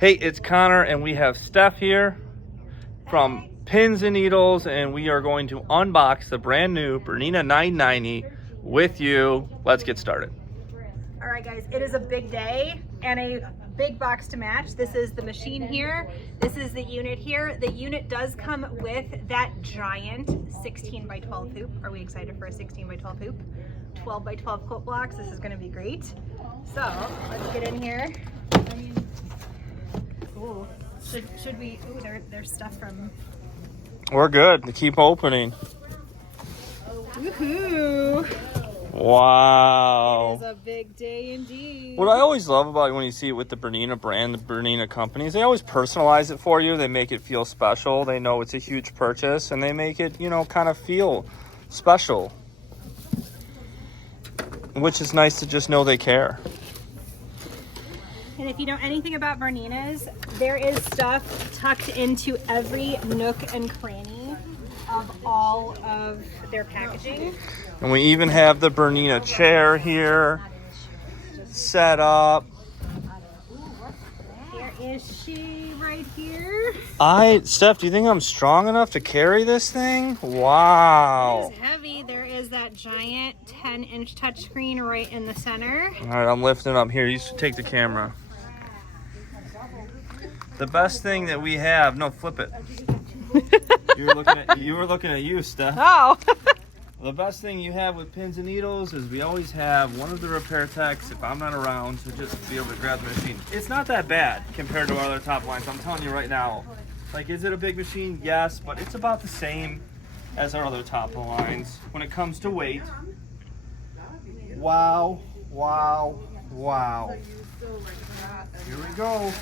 Hey, it's Connor, and we have Steph here from Pins and Needles, and we are going to unbox the brand new Bernina 990 with you. Let's get started. All right, guys, it is a big day and a big box to match. This is the machine here. This is the unit here. The unit does come with that giant 16 by 12 hoop. Are we excited for a 16 by 12 hoop? 12 by 12 quilt blocks. This is going to be great. So let's get in here. Ooh, should we? Ooh, there's stuff from. We're good to keep opening. Woohoo! Wow. It is a big day indeed. What I always love about when you see it with the Bernina brand, the Bernina companies, they always personalize it for you. They make it feel special. They know it's a huge purchase, and they make it, you know, kind of feel special. Which is nice to just know they care. And if you know anything about Berninas, there is stuff tucked into every nook and cranny of all of their packaging. And we even have the Bernina chair here set up. There is she right here. Steph, do you think I'm strong enough to carry this thing? Wow. It is heavy. There is that giant 10-inch touchscreen right in the center. All right, I'm lifting it up here. You should take the camera. The best thing that we have, no, flip it. You were looking at you, Steph. Oh. The best thing you have with Pins and Needles is we always have one of the repair techs, if I'm not around, to just be able to grab the machine. It's not that bad compared to our other top lines. I'm telling you right now. Like, is it a big machine? Yes, but it's about the same as our other top lines when it comes to weight. Wow, wow, wow. Here we go.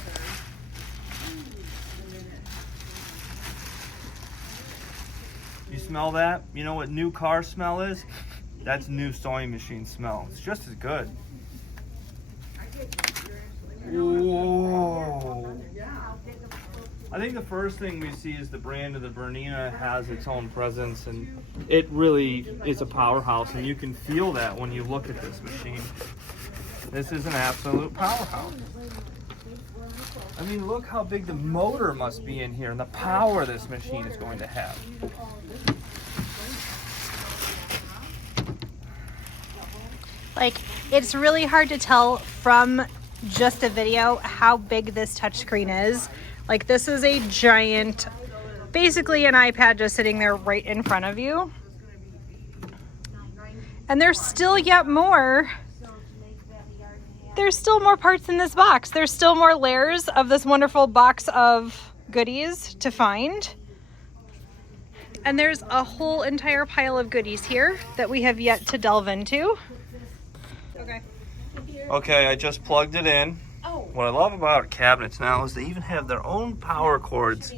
You smell that? You know what new car smell is? That's new sewing machine smell. It's just as good. Whoa. I think the first thing we see is the brand of the Bernina has its own presence, and it really is a powerhouse, and you can feel that when you look at this machine. This is an absolute powerhouse. I mean, look how big the motor must be in here and the power this machine is going to have. Like, it's really hard to tell from just a video how big this touchscreen is. Like, this is a giant, basically an iPad just sitting there right in front of you. And there's still yet more. There's still more parts in this box. There's still more layers of this wonderful box of goodies to find. And there's a whole entire pile of goodies here that we have yet to delve into. Okay, I just plugged it in. What I love about cabinets now is they even have their own power cords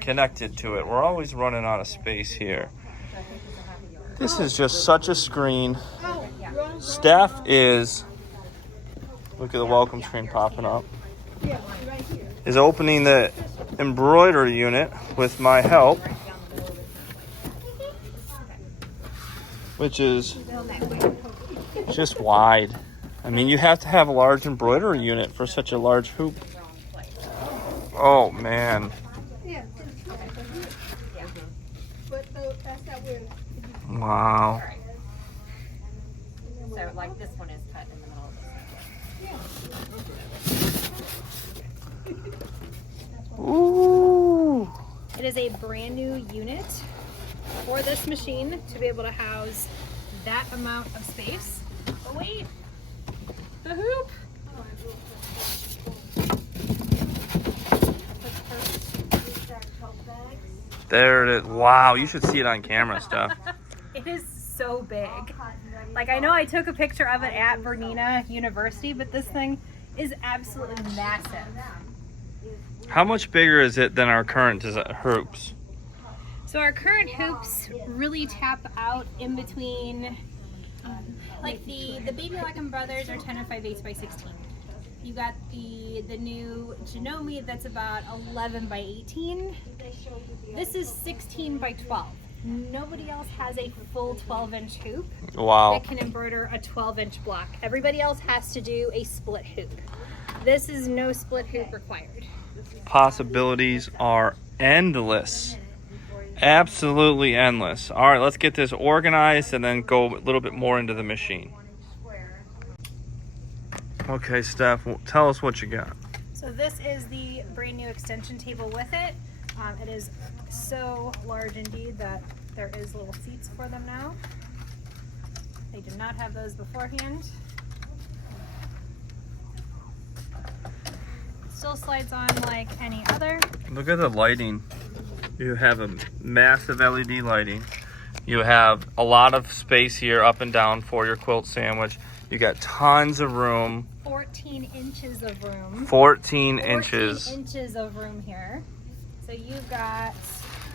connected to it. We're always running out of space here. This is just such a screen. Steph is, look at the welcome screen popping up, is opening the embroidery unit with my help, which is just wide. I mean, you have to have a large embroidery unit for such a large hoop. Oh, man. Wow. So, like, this one is cut in the middle of this. Ooh. It is a brand new unit for this machine to be able to house that amount of space. Oh, wait. The hoop. There it is. Wow, you should see it on camera, Steph. It is so big. Like, I know I took a picture of it at Bernina University, but this thing is absolutely massive. How much bigger is it than our current hoops? So our current hoops really tap out in between, like the Baby Lockham Brothers are 10 5/8 by 16. You got the new Janome that's about 11 by 18. This is 16 by 12. Nobody else has a full 12-inch hoop Wow. that can embroider a 12-inch block. Everybody else has to do a split hoop. This is no split hoop required. Possibilities are endless. Absolutely endless. All right, let's get this organized and then go a little bit more into the machine. Okay, Steph, tell us what you got. So this is the brand new extension table with it. It is so large indeed that there is little seats for them now. They did not have those beforehand. Still slides on like any other. Look at the lighting. You have a massive LED lighting. You have a lot of space here up and down for your quilt sandwich. You got tons of room. 14 inches of room. 14 inches. 14 inches of room here. So you've got...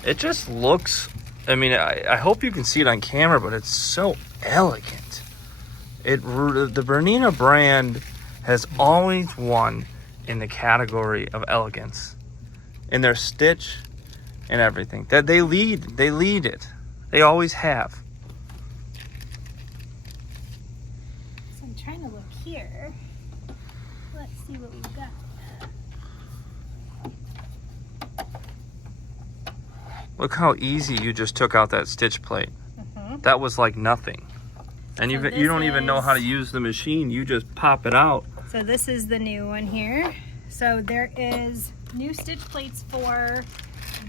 It just looks, I mean, I hope you can see it on camera, but it's so elegant. The Bernina brand has always won in the category of elegance. In their stitch and everything. That they lead it. They always have. So I'm trying to look here. Let's see what we've got. Look how easy you just took out that stitch plate. Mm-hmm. That was like nothing. And So you don't even know how to use the machine. You just pop it out. So this is the new one here. So there is new stitch plates for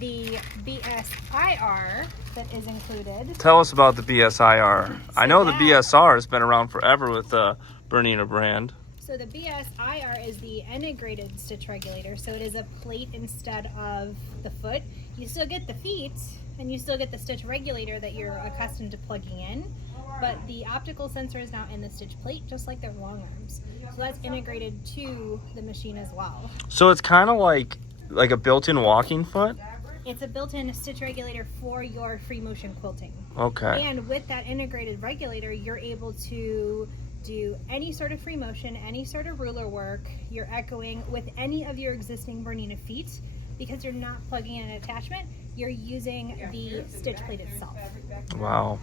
the BSIR that is included. Tell us about the BSIR. I know the that- BSR has been around forever with the Bernina brand. So the BSIR is the integrated stitch regulator. So it is a plate instead of the foot. You still get the feet and you still get the stitch regulator that you're accustomed to plugging in, but the optical sensor is now in the stitch plate, just like their long arms. So that's integrated to the machine as well. So it's kind of like a built-in walking foot? It's a built-in stitch regulator for your free motion quilting. Okay. And with that integrated regulator, you're able to do any sort of free motion, any sort of ruler work. You're echoing with any of your existing Bernina feet because you're not plugging in an attachment. You're using the stitch plate itself. Wow.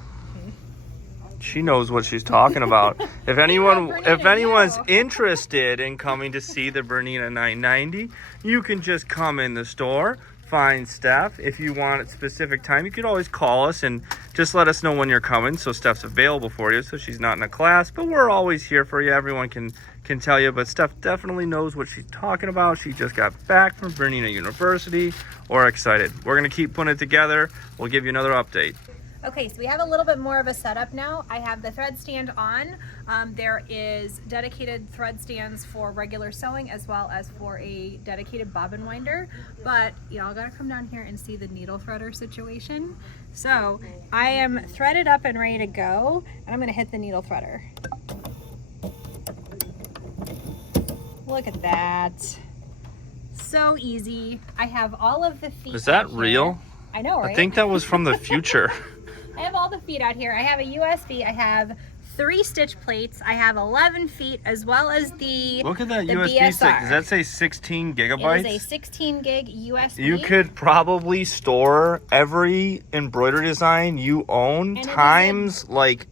She knows what she's talking about. If anyone's interested in coming to see the Bernina 990, you can just come in the store, find Steph. If you want a specific time, you could always call us and just let us know when you're coming so Steph's available for you, so she's not in a class. But we're always here for you. Everyone can tell you, but Steph definitely knows what she's talking about. She just got back from Bernina University. We're excited. We're going to keep putting it together. We'll give you another update. Okay, so we have a little bit more of a setup now. I have the thread stand on. There is dedicated thread stands for regular sewing as well as for a dedicated bobbin winder. But y'all gotta come down here and see the needle threader situation. So I am threaded up and ready to go, and I'm gonna hit the needle threader. Look at that. So easy. I have all of the feet. Is that out here. real? I know, right? I think that was from the future. I have all the feet out here. I have a USB. I have 3 stitch plates. I have 11 feet as well as the Look at that the USB BSR. stick. Does that say 16 gigabytes? It is a 16 gig USB. You could probably store every embroidery design you own And it is times like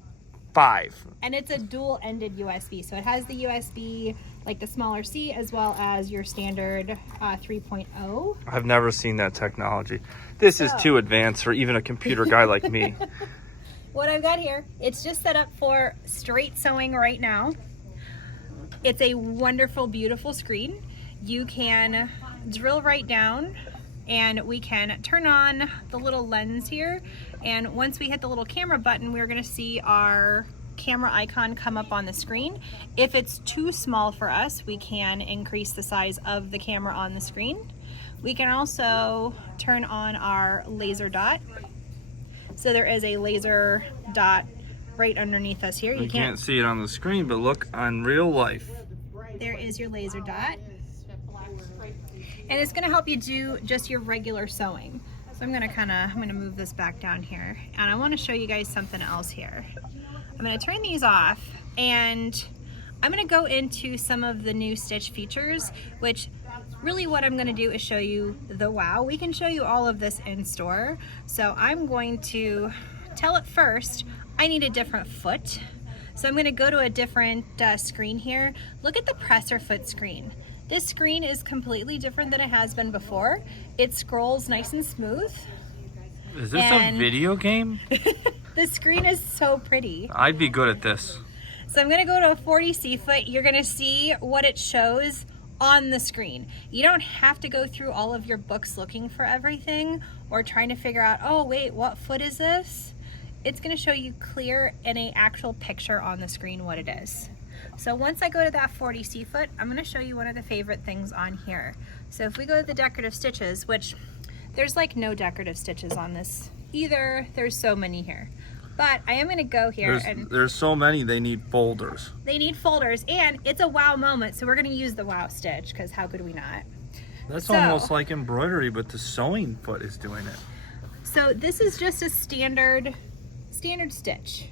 5. And it's a dual-ended USB. So it has the USB, like the smaller C, as well as your standard 3.0. I've never seen that technology. This is too advanced for even a computer guy like me. What I've got here, it's just set up for straight sewing right now. It's a wonderful, beautiful screen. You can drill right down and we can turn on the little lens here. And once we hit the little camera button, we're gonna see our camera icon come up on the screen. If it's too small for us, we can increase the size of the camera on the screen. We can also turn on our laser dot. So there is a laser dot right underneath us here. You can't see it on the screen, but look on real life. There is your laser dot. And it's gonna help you do just your regular sewing. So I'm gonna move this back down here. And I wanna show you guys something else here. I'm gonna turn these off and I'm gonna go into some of the new stitch features, which really what I'm gonna do is show you the wow. We can show you all of this in store. So I'm going to tell it first, I need a different foot. So I'm gonna go to a different screen here. Look at the presser foot screen. This screen is completely different than it has been before. It scrolls nice and smooth. Is this a video game? The screen is so pretty. I'd be good at this. So I'm gonna go to a 40C foot. You're gonna see what it shows on the screen. You don't have to go through all of your books looking for everything or trying to figure out, oh wait, what foot is this? It's gonna show you clear in an actual picture on the screen what it is. So once I go to that 40C foot, I'm gonna show you one of the favorite things on here. So if we go to the decorative stitches, which there's like no decorative stitches on this either, there's so many here. But I am gonna go here there's so many, they need folders. They need folders, and it's a wow moment, so we're gonna use the wow stitch, because how could we not? That's almost like embroidery, but the sewing foot is doing it. So this is just a standard stitch.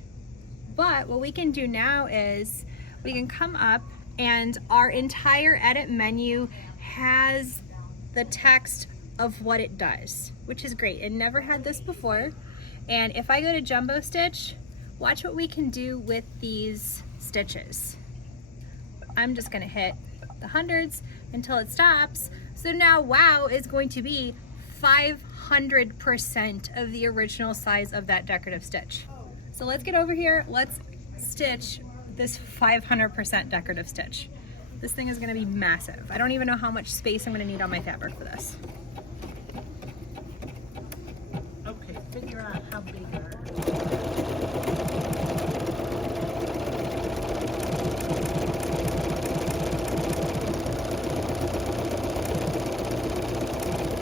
But what we can do now is we can come up, and our entire edit menu has the text of what it does, which is great. It never had this before. And if I go to jumbo stitch, watch what we can do with these stitches. I'm just gonna hit the hundreds until it stops. So now wow is going to be 500% of the original size of that decorative stitch. So let's get over here, let's stitch this 500% decorative stitch. This thing is gonna be massive. I don't even know how much space I'm gonna need on my fabric for this. Okay, figure out how big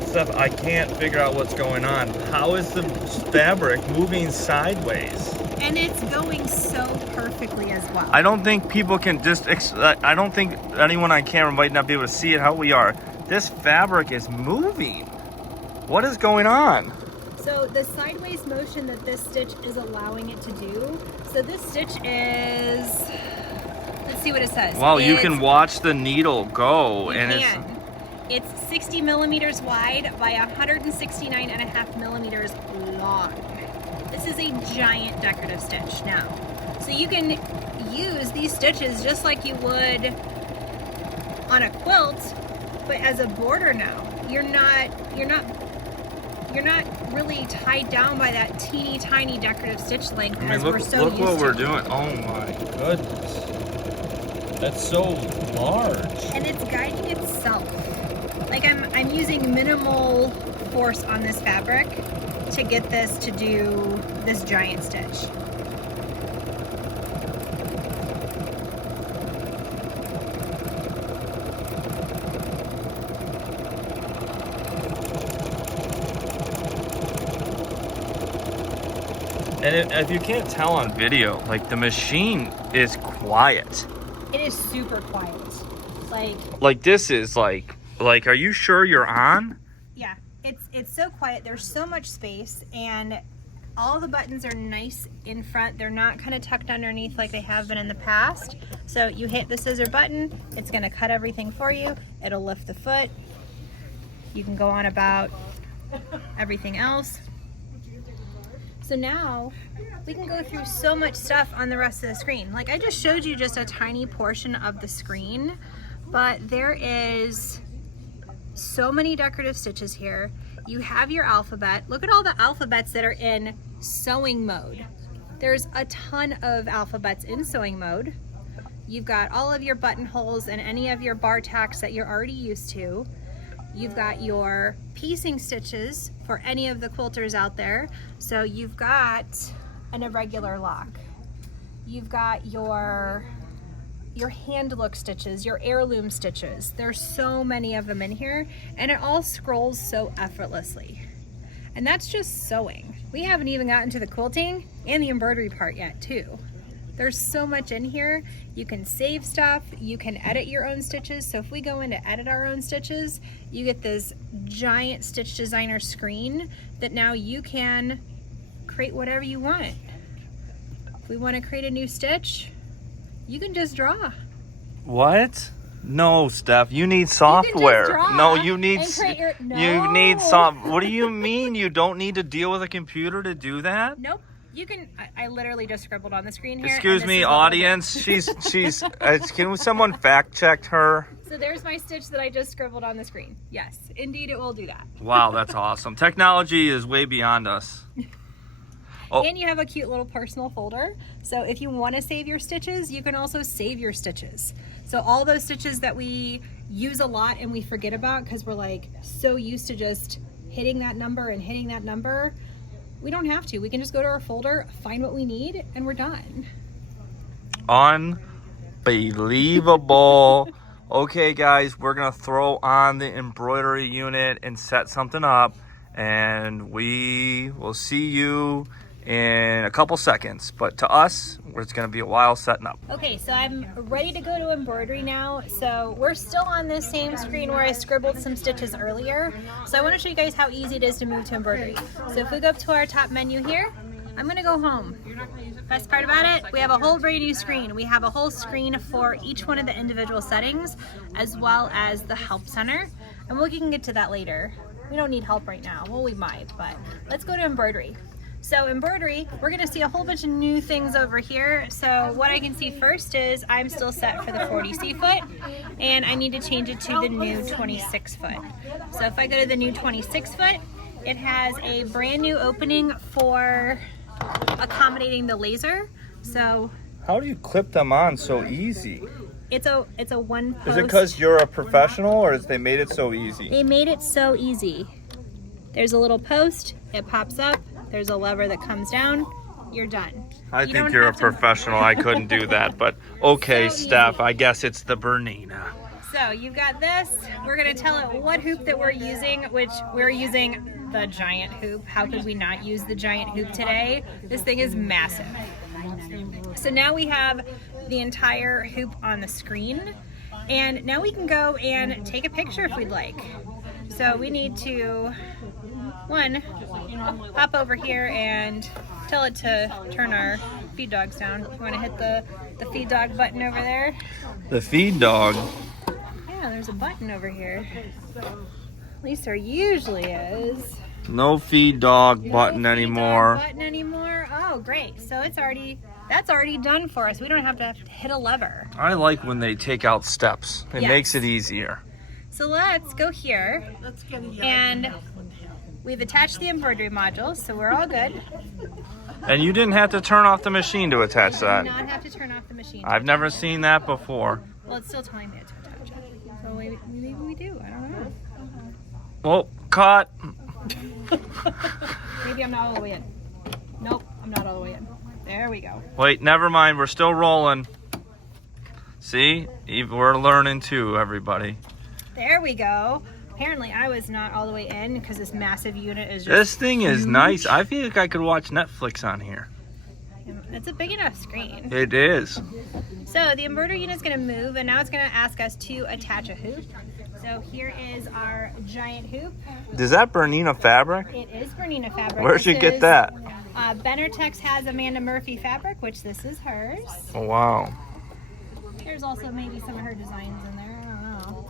Steph, I can't figure out what's going on. How is the fabric moving sideways? And it's going so perfectly as well. I don't think people can just, I don't think anyone on camera might not be able to see it how we are. This fabric is moving. What is going on? So the sideways motion that this stitch is allowing it to do. So this stitch is, let's see what it says. Wow, you can watch the needle go. It's 60 millimeters wide by 169.5 millimeters long. This is a giant decorative stitch now. So you can use these stitches just like you would on a quilt, but as a border now. You're not really tied down by that teeny tiny decorative stitch length. I mean, look what we're doing. Oh my goodness. That's so large. And it's guiding itself. Like I'm using minimal force on this fabric to get this to do this giant stitch. And if you can't tell on video, like the machine is quiet. It is super quiet. Like this is like, are you sure you're on? Yeah, it's so quiet. There's so much space, and all the buttons are nice in front. They're not kind of tucked underneath like they have been in the past. So you hit the scissor button, it's gonna cut everything for you. It'll lift the foot. You can go on about everything else. So now we can go through so much stuff on the rest of the screen. Like I just showed you just a tiny portion of the screen, but there is so many decorative stitches here. You have your alphabet. Look at all the alphabets that are in sewing mode. There's a ton of alphabets in sewing mode. You've got all of your buttonholes and any of your bar tacks that you're already used to. You've got your piecing stitches for any of the quilters out there. So you've got an irregular lock. You've got your hand look stitches, your heirloom stitches. There's so many of them in here, and it all scrolls so effortlessly. And that's just sewing. We haven't even gotten to the quilting and the embroidery part yet too. There's so much in here. You can save stuff, you can edit your own stitches. So if we go in to edit our own stitches, you get this giant Stitch Designer screen that now you can create whatever you want. If we want to create a new stitch, you can just draw. What? No, Steph, you need software. No, you need you need some. What do you mean you don't need to deal with a computer to do that? Nope. You can, I literally just scribbled on the screen here. Excuse me, audience. She's can someone fact check her? So there's my stitch that I just scribbled on the screen. Yes, indeed it will do that. Wow, that's awesome. Technology is way beyond us. Oh. And you have a cute little personal folder. So if you want to save your stitches, you can also save your stitches. So all those stitches that we use a lot and we forget about because we're like so used to just hitting that number and hitting that number, we don't have to. We can just go to our folder, find what we need, and we're done. Unbelievable. Okay, guys, we're going to throw on the embroidery unit and set something up, and we will see you in a couple seconds. But to us, it's going to be a while setting up. Okay, so I'm ready to go to embroidery now. So we're still on this same screen where I scribbled some stitches earlier. So I want to show you guys how easy it is to move to embroidery. So if we go up to our top menu here, I'm going to go home. Best part about it, we have a whole brand new screen. We have a whole screen for each one of the individual settings, as well as the help center. And we can get to that later. We don't need help right now. Well, we might, but let's go to embroidery. So embroidery, we're gonna see a whole bunch of new things over here. So what I can see first is I'm still set for the 40C foot, and I need to change it to the new 26 foot. So if I go to the new 26 foot, it has a brand new opening for accommodating the laser. So how do you clip them on so easy? it's a one post. Is it because you're a professional, or is they made it so easy? They made it so easy. There's a little post, it pops up. There's a lever that comes down, you're done. I think you're a professional. I couldn't do that, but okay, so Steph, I guess it's the Bernina. So you've got this. We're gonna tell it what hoop that we're using, which we're using the giant hoop. How could we not use the giant hoop today? This thing is massive. So now we have the entire hoop on the screen, and now we can go and take a picture if we'd like. So we need to, one, hop over here and tell it to turn our feed dogs down. You want to hit the feed dog button over there? The feed dog? Yeah, there's a button over here. At least there usually is. No feed dog button anymore. Button anymore? Oh, great. So that's already done for us. We don't have to hit a lever. I like when they take out steps. It makes it easier. So let's go here, and we've attached the embroidery module, so we're all good. And you didn't have to turn off the machine to attach that. You do not have to turn off the machine. I've never seen that before. Well, it's still telling me to attach it. So maybe we do. I don't know. Well, cut. Maybe I'm not all the way in. Nope, I'm not all the way in. There we go. Wait, never mind. We're still rolling. See? We're learning too, everybody. There we go. Apparently I was not all the way in because this massive unit is just This thing huge. is nice. I feel like I could watch Netflix on here. It's a big enough screen. It is. So the embroidery unit is going to move, and now it's going to ask us to attach a hoop. So here is our giant hoop. Is that Bernina fabric? It is Bernina fabric. Where'd you get that? Benartex has Amanda Murphy fabric, which this is hers. Oh, wow. There's also maybe some of her designs in there. I don't know.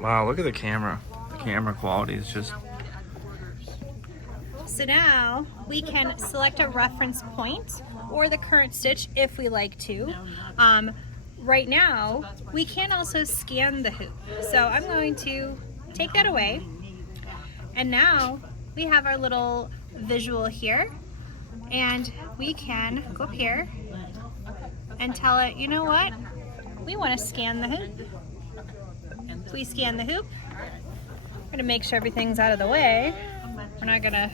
Wow, look at the camera. The camera quality is just... So now we can select a reference point or the current stitch if we like to. Right now, we can also scan the hoop. So I'm going to take that away. And now we have our little visual here. And we can go up here and tell it, you know what? We want to scan the hoop. If we scan the hoop, we're going to make sure everything's out of the way. We're not going to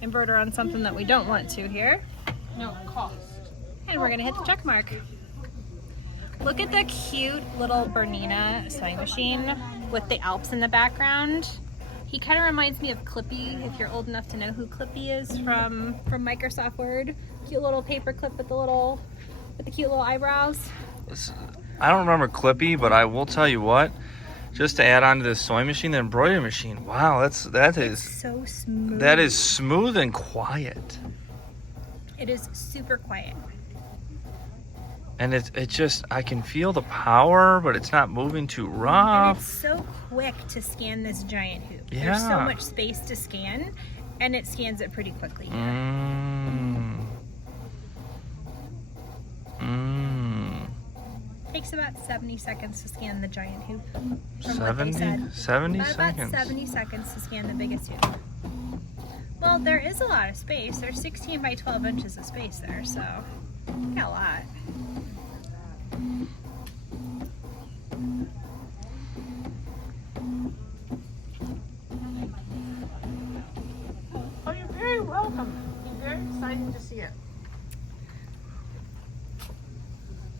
embroider on something that we don't want to here. No, cost. And we're going to hit the check mark. Look at the cute little Bernina sewing machine with the Alps in the background. He kind of reminds me of Clippy, if you're old enough to know who Clippy is from Microsoft Word. Cute little paper clip with the cute little eyebrows. I don't remember Clippy, but I will tell you what. Just to add on to this sewing machine, the embroidery machine. Wow, that is so smooth. That is smooth and quiet. It is super quiet. And it just, I can feel the power, but it's not moving too And rough. it's so quick to scan this giant hoop. Yeah. There's so much space to scan, and it scans it pretty quickly. Takes about 70 seconds to scan the giant hoop. From what they said. 70 About seconds. 70 seconds to scan the biggest hoop. Well, there is a lot of space. There's 16 by 12 inches of space there, so got a lot. Oh, you're very welcome. I'm very excited to see it.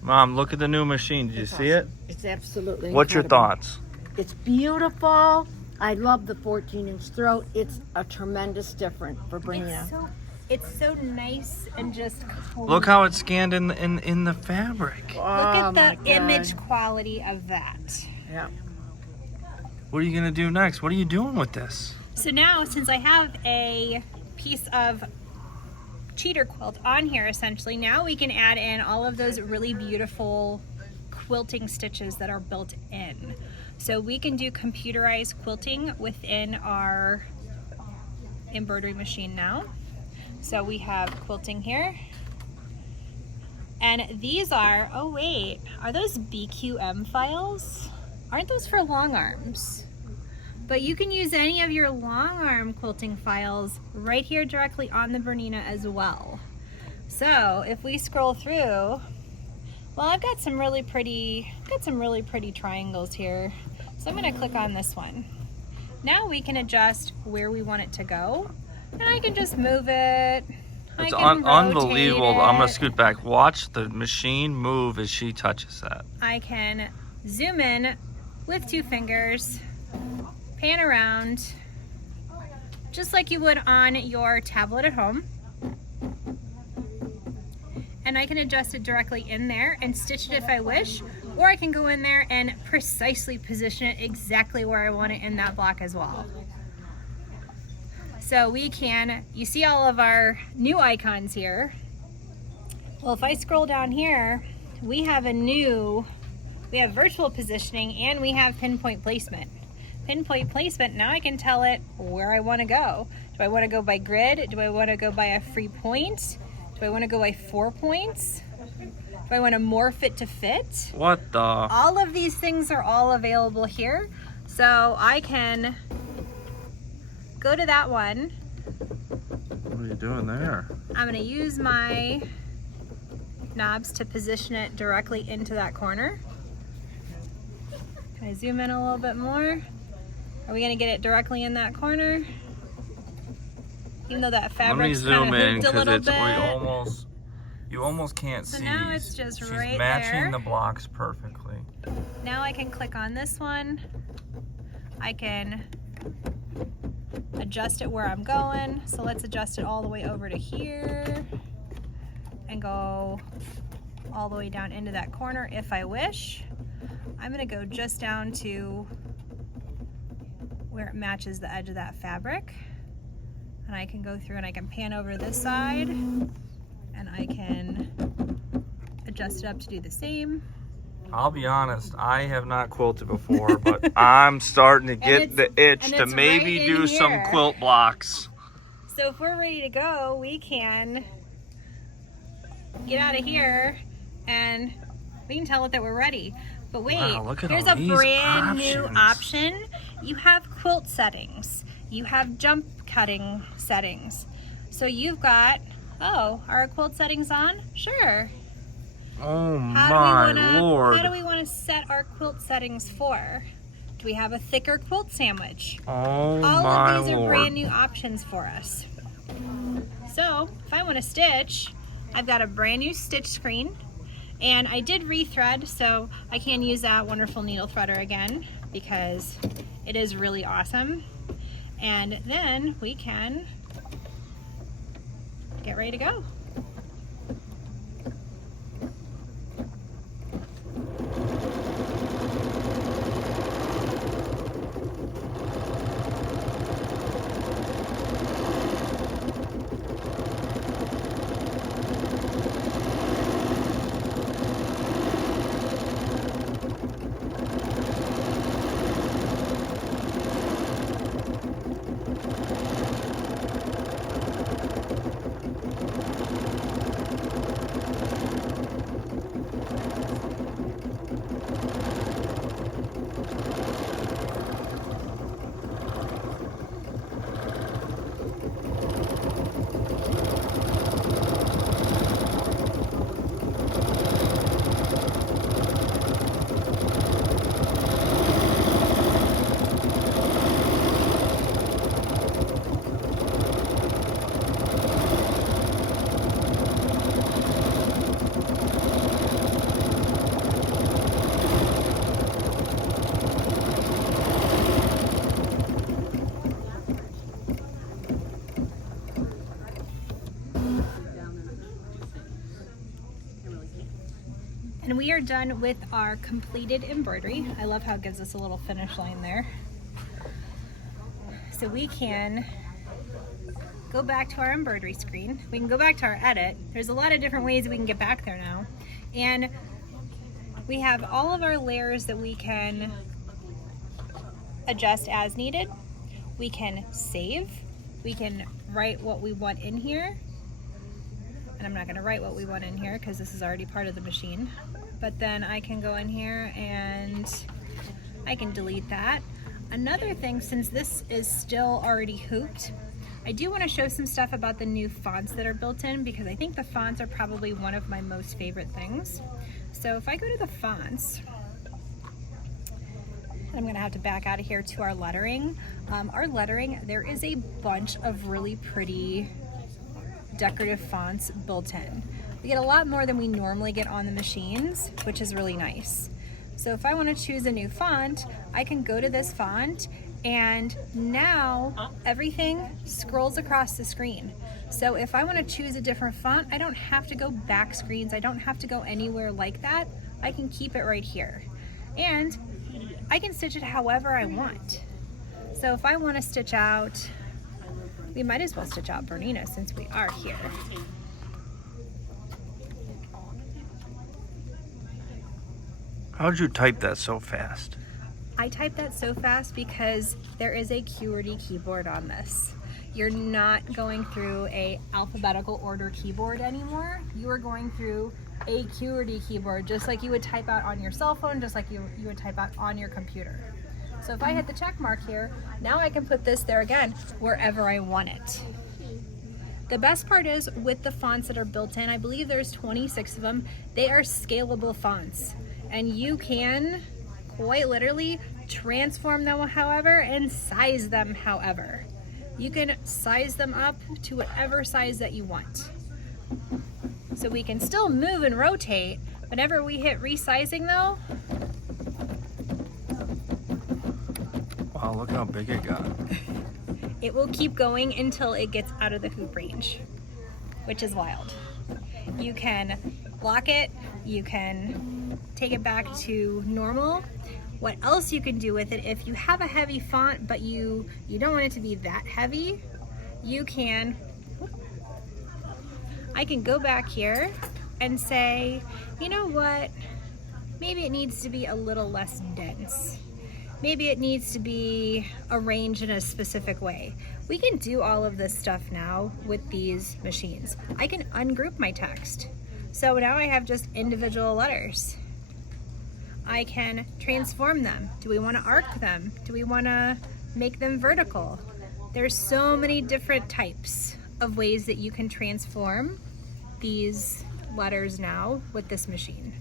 Mom, look at the new machine. Did you see it? It's absolutely What's your incredible. thoughts? It's beautiful. I love the 14-inch throat. It's a tremendous difference for Bernina. It's so nice and just clean. Look how it's scanned in the fabric. Look at the image quality of that. Yeah. What are you gonna do next? What are you doing with this? So now, since I have a piece of cheater quilt on here, essentially, now we can add in all of those really beautiful quilting stitches that are built in. So we can do computerized quilting within our embroidery machine now. So we have quilting here. And these are, oh wait, are those BQM files? Aren't those for long arms? But you can use any of your long arm quilting files right here directly on the Bernina as well. So if we scroll through, well, I've got some really pretty triangles here. So I'm gonna click on this one. Now we can adjust where we want it to go. And I can just move it. It's I can unbelievable. rotate I'm gonna it. scoot back. Watch the machine move as she touches that. I can zoom in with 2 fingers, pan around, just like you would on your tablet at home. And I can adjust it directly in there and stitch it if I wish, or I can go in there and precisely position it exactly where I want it in that block as well. So we can, you see all of our new icons here. Well, if I scroll down here, we have virtual positioning and we have pinpoint placement. Pinpoint placement, now I can tell it where I want to go. Do I want to go by grid? Do I want to go by a free point? Do I want to go by 4 points? Do I want to morph it to fit? What the? All of these things are all available here. So I can go to that one. What are you doing there? I'm going to use my knobs to position it directly into that corner. Can I zoom in a little bit more? Are we going to get it directly in that corner? Even though that fabric's kind of hooped a little bit. You almost can't see. So now it's just She's right matching there. the blocks perfectly. Now I can click on this one. I can adjust it where I'm going. So let's adjust it all the way over to here and go all the way down into that corner if I wish. I'm gonna go just down to where it matches the edge of that fabric. And I can go through and I can pan over this side and I can adjust it up to do the same. I'll be honest, I have not quilted before, but I'm starting to get the itch to maybe right in do some here. quilt blocks. So if we're ready to go, we can get out of here and we can tell it that we're ready. But wait, Wow, look at here's all a these brand new options. option. You have quilt settings. You have jump cutting settings. So you've got, oh, are our quilt settings on? Sure. Oh How my lord. do we want to set our quilt settings for? Do we have a thicker quilt sandwich? Oh All my of these are lord. brand new options for us. So if I want to stitch, I've got a brand new stitch screen, and I did rethread, so I can use that wonderful needle threader again because it is really awesome. And then we can get ready to go. we are done with our completed embroidery, I love how it gives us a little finish line there. So we can go back to our embroidery screen. We can go back to our edit. There's a lot of different ways we can get back there now. And we have all of our layers that we can adjust as needed. We can save. We can write what we want in here. And I'm not going to write what we want in here because this is already part of the machine. But then I can go in here and I can delete that. Another thing, since this is still already hooped, I do want to show some stuff about the new fonts that are built in, because I think the fonts are probably one of my most favorite things. So if I go to the fonts, I'm going to have to back out of here to our lettering. Our lettering, there is a bunch of really pretty decorative fonts built in. We get a lot more than we normally get on the machines, which is really nice. So if I want to choose a new font, I can go to this font, and now everything scrolls across the screen. So if I want to choose a different font, I don't have to go back screens. I don't have to go anywhere like that. I can keep it right here. And I can stitch it however I want. So if I want to stitch out, we might as well stitch out Bernina since we are here. How'd you type that so fast? I typed that so fast because there is a QWERTY keyboard on this. You're not going through a alphabetical order keyboard anymore. You are going through a QWERTY keyboard, just like you would type out on your cell phone, just like you would type out on your computer. So if I hit the check mark here, now I can put this there again wherever I want it. The best part is with the fonts that are built in, I believe there's 26 of them, they are scalable fonts. And you can quite literally transform them however and size them however. You can size them up to whatever size that you want. So we can still move and rotate. Whenever we hit resizing though, wow, look how big it got. it will keep going until it gets out of the hoop range, which is wild. You can lock it, you can take it back to normal. What else you can do with it, if you have a heavy font but you don't want it to be that heavy, you can, I can go back here and say, you know what, maybe it needs to be a little less dense. Maybe it needs to be arranged in a specific way. We can do all of this stuff now with these machines. I can ungroup my text. So now I have just individual letters. I can transform them. Do we want to arc them? Do we want to make them vertical? There's so many different types of ways that you can transform these letters now with this machine.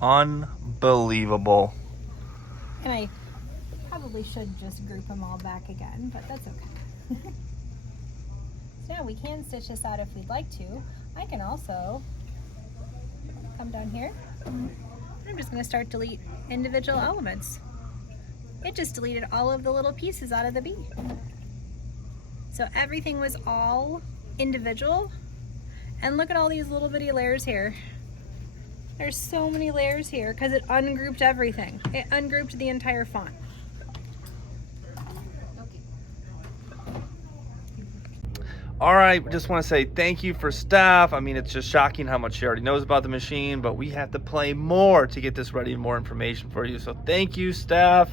Unbelievable. And I probably should just group them all back again, but that's okay. So now we can stitch this out if we'd like to. I can also come down here. I'm just going to start delete individual elements. It just deleted all of the little pieces out of the bee. So everything was all individual. And look at all these little bitty layers here. There's so many layers here because it ungrouped everything. It ungrouped the entire font. All right, just want to say thank you for Steph. I mean, it's just shocking how much she already knows about the machine, but we have to play more to get this ready and more information for you. So thank you, Steph.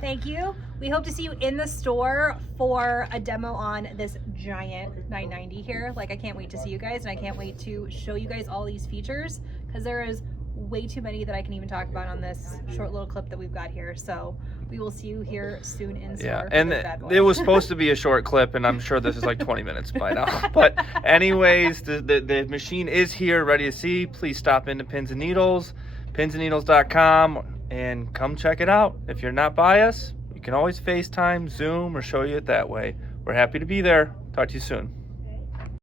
Thank you. We hope to see you in the store for a demo on this giant 990 here. Like, I can't wait to see you guys, and I can't wait to show you guys all these features because there is way too many that I can even talk about on this short little clip that we've got here. So we will see you here soon in store. Yeah, and it was supposed to be a short clip, and I'm sure this is like 20 minutes by now. But anyways, the machine is here, ready to see. Please stop into Pins and Needles, pinsandneedles.com, and come check it out. If you're not by us, you can always FaceTime, Zoom, or show you it that way. We're happy to be there. Talk to you soon.